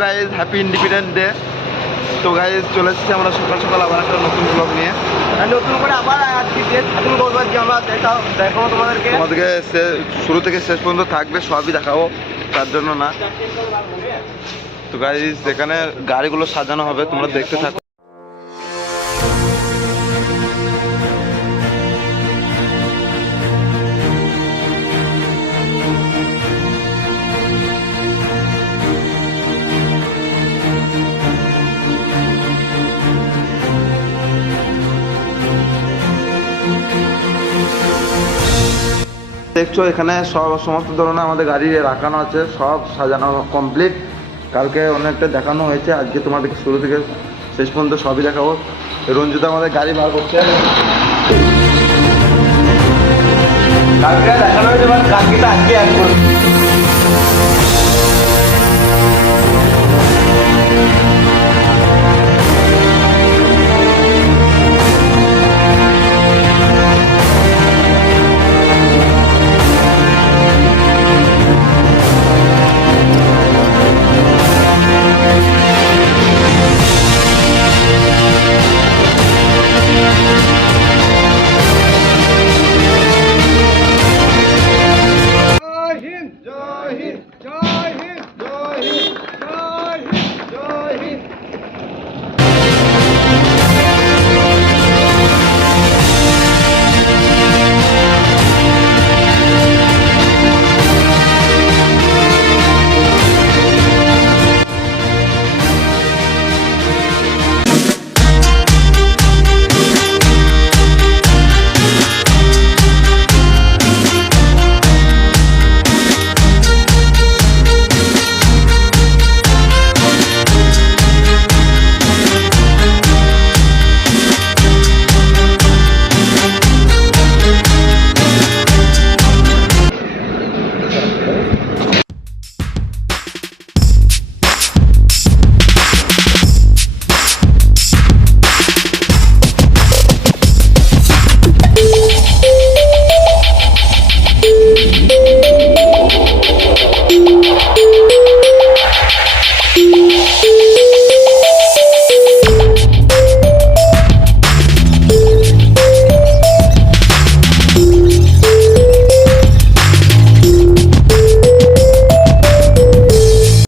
Guys happy independence day. তো guys চলে এসেছি আমরা সকাল সকাল আবার একটা নতুন ব্লগ নিয়ে, নতুন করে আবার আজকে স্বাধীন করবো যে আমরা দেখাবো তোমাদেরকে শুরু থেকে শেষ পর্যন্ত থাকবে, সবই দেখাবো, তার জন্য না। তো গাইজ এখানে গাড়িগুলো সাজানো হবে, তোমরা দেখতে থাকো। দেখছো এখানে সমস্ত ধরনের আমাদের গাড়ি রাখানো আছে, সব সাজানো কমপ্লিট। কালকে অনেকটা দেখানো হয়েছে, আজকে তোমাদেরকে শুরু থেকে শেষ পর্যন্ত সবই দেখাবো। রঞ্জিত আমাদের গাড়ি বার করছে, কালকে দেখানো হয়েছে, কালকে আজকে